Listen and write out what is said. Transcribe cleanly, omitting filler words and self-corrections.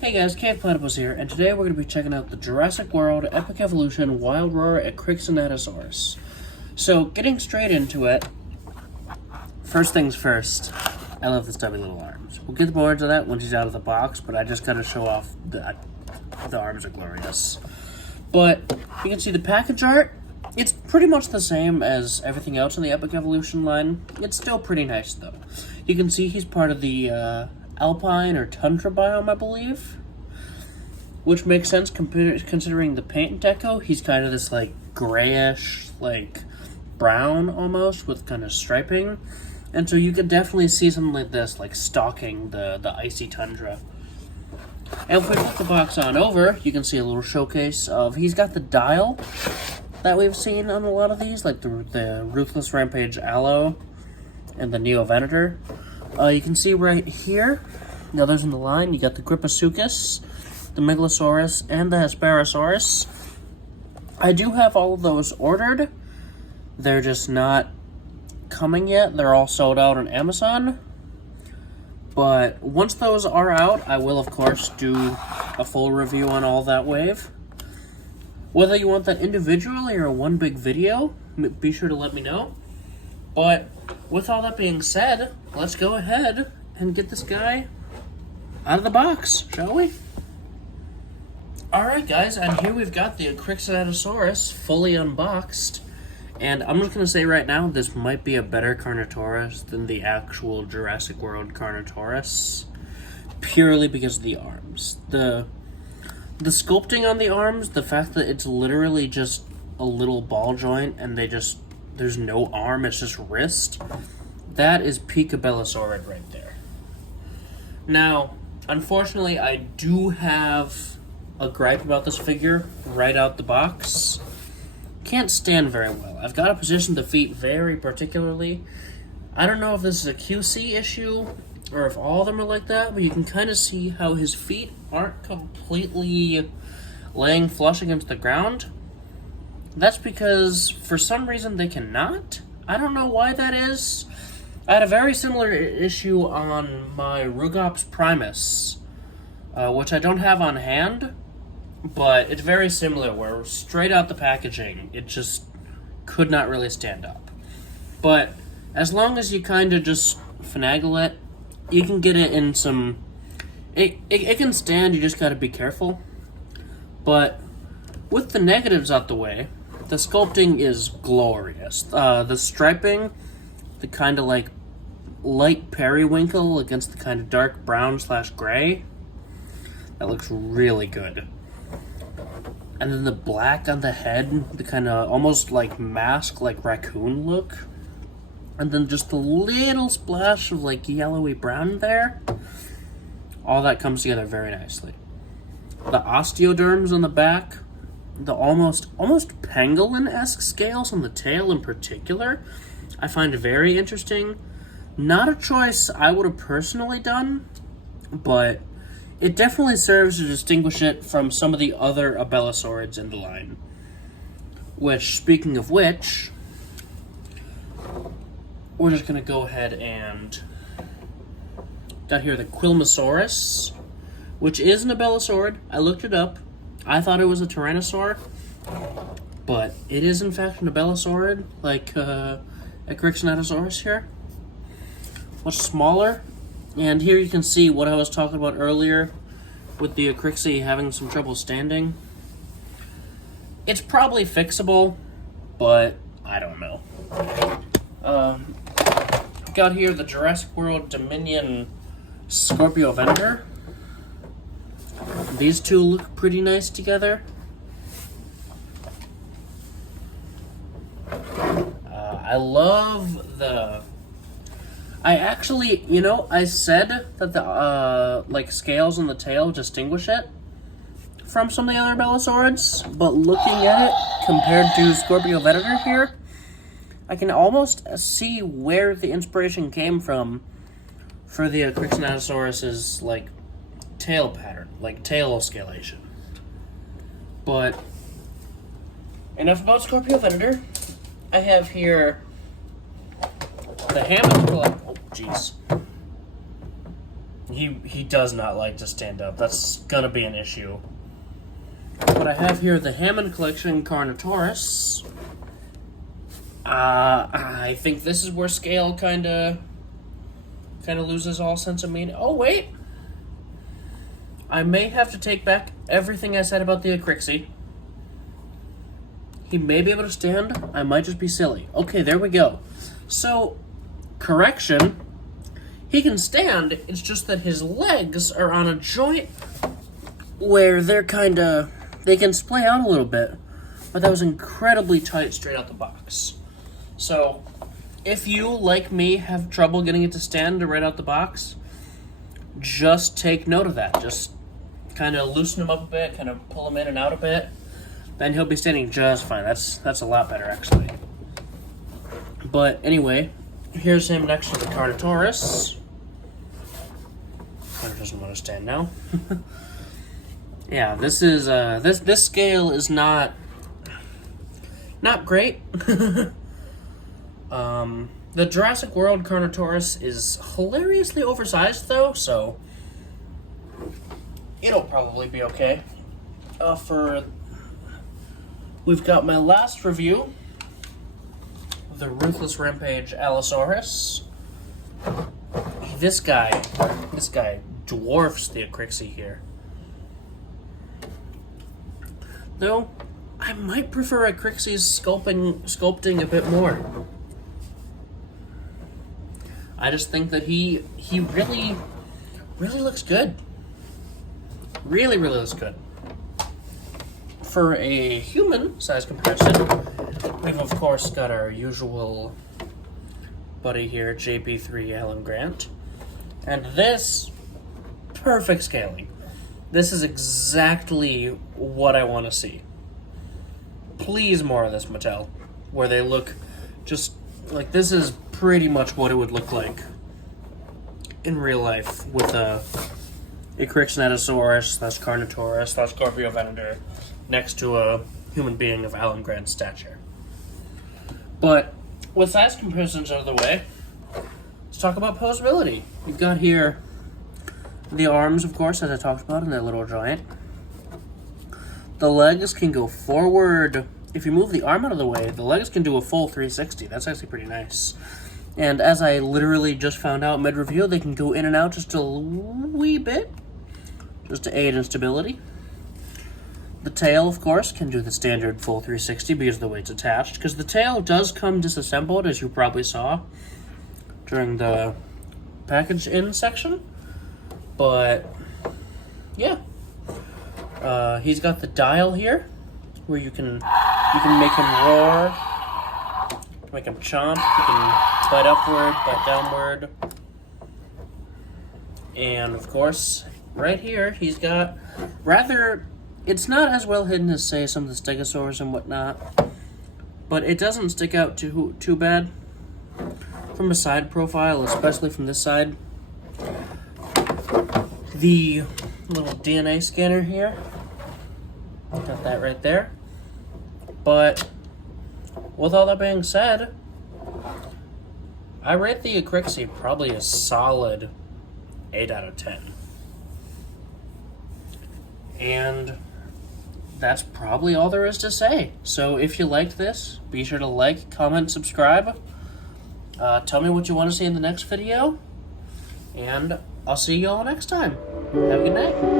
Hey guys, Cave Platypus here, and today we're going to be checking out the Jurassic World Epic Evolution Wild Roar Ekrixinatosaurus. So, getting straight into it, first things first, I love the stubby little arms. We'll get more into that when she's out of the box, but I just got to show off the arms are glorious. But, you can see the package art. It's pretty much the same as everything else in the Epic Evolution line. It's still pretty nice, though. You can see he's part of the Alpine or Tundra biome, I believe. Which makes sense considering the paint deco. He's kind of this, like, grayish, like, brown almost, with kind of striping. And so you could definitely see something like this, like, stalking the icy tundra. And if we flip the box on over, you can see a little showcase of, he's got the dial that we've seen on a lot of these, like the Ruthless Rampage Aloe and the Neo Venator. You can see right here, the others in the line, you got the Griposuchus, the Megalosaurus, and the Hesperosaurus. I do have all of those ordered. They're just not coming yet. They're all sold out on Amazon. But once those are out, I will, of course, do a full review on all that wave. Whether you want that individually or one big video, be sure to let me know. But with all that being said, let's go ahead and get this guy out of the box, shall we? Alright guys, and here we've got the Ekrixinatosaurus fully unboxed. And I'm just going to say right now, this might be a better Carnotaurus than the actual Jurassic World Carnotaurus. Purely because of the arms. The sculpting on the arms, the fact that it's literally just a little ball joint and there's no arm, it's just wrist, that is peak Abelisaurid right there. Now, unfortunately, I do have a gripe about this figure right out the box. Can't stand very well. I've got to position the feet very particularly. I don't know if this is a QC issue or if all of them are like that, but you can kind of see how his feet aren't completely laying flush against the ground. That's because, for some reason, they cannot. I don't know why that is. I had a very similar issue on my Rugops Primus, which I don't have on hand, but it's very similar, where straight out the packaging, it just could not really stand up. But as long as you kind of just finagle it, you can get it in some... It can stand, you just gotta be careful. But with the negatives out the way, the sculpting is glorious. The striping, the kind of like light periwinkle against the kind of dark brown/gray, that looks really good. And then the black on the head, the kind of almost like mask, like raccoon look. And then just a little splash of like yellowy brown there. All that comes together very nicely. The osteoderms on the back, the almost pangolin-esque scales on the tail in particular, I find very interesting. Not a choice I would have personally done, but it definitely serves to distinguish it from some of the other Abelisaurids in the line. Which, speaking of which, we're just going to go ahead and... got here the Quilmosaurus, which is an Abelisaurid. I looked it up. I thought it was a Tyrannosaur, but it is in fact an Abelisaurid, like Ekrixinatosaurus here. Much smaller. And here you can see what I was talking about earlier with the Ekrixi having some trouble standing. It's probably fixable, but I don't know. Got here the Jurassic World Dominion Scorpio Venator. These two look pretty nice together. I love the... I actually, I said that the, like, scales on the tail distinguish it from some of the other Abelisaurids, but looking at it compared to Scorpio Venator here, I can almost see where the inspiration came from for the Ekrixinatosaurus's, like, tail pattern, like tail scalation. But enough about Scorpio Venator. I have here the Hammond collection. Oh, jeez. He does not like to stand up. That's gonna be an issue. But I have here the Hammond Collection Carnotaurus. I think this is where scale kind of loses all sense of meaning. Oh wait, I may have to take back everything I said about the Ekrixi. He may be able to stand. I might just be silly. Okay, there we go. So, correction. He can stand. It's just that his legs are on a joint where they can splay out a little bit. But that was incredibly tight straight out the box. So, if you, like me, have trouble getting it to stand right out the box, just take note of that. Just kind of loosen him up a bit, kind of pull him in and out a bit. Then he'll be standing just fine. That's a lot better, actually. But anyway, here's him next to the Carnotaurus. Carter doesn't want to stand now. Yeah, this is this scale is not great. The Jurassic World Carnotaurus is hilariously oversized, though, so it'll probably be okay. We've got my last review, the Ruthless Rampage Abelisaurid. This guy dwarfs the Ekrixi here. Though, I might prefer Ekrixi's sculpting a bit more. I just think that he really looks good. Really looks good. For a human size comparison, we've of course got our usual buddy here, JP3 Alan Grant. And this, perfect scaling. This is exactly what I want to see. Please more of this, Mattel. Where they look just like this is pretty much what it would look like in real life with a Ekrixinatosaurus, that's Carnotaurus, that's Scorpio Venator, next to a human being of Alan Grant's stature. But with size comparisons out of the way, let's talk about posability. We've got here the arms, of course, as I talked about, in their little giant. The legs can go forward. If you move the arm out of the way, the legs can do a full 360. That's actually pretty nice. And as I literally just found out mid-review, they can go in and out just a wee bit, just to aid in stability. The tail, of course, can do the standard full 360 because of the way it's attached. Because the tail does come disassembled, as you probably saw during the package-in section. But, yeah. He's got the dial here, where you can make him roar, make him chomp, you can bite upward, bite downward. And, of course, right here, he's got it's not as well hidden as, say, some of the Stegosaurs and whatnot, but it doesn't stick out too bad from a side profile, especially from this side. The little DNA scanner here, got that right there. But with all that being said, I rate the Ekrixi probably a solid 8 out of 10. And that's probably all there is to say. So if you liked this, be sure to like, comment, subscribe. Tell me what you want to see in the next video. And I'll see you all next time. Have a good night.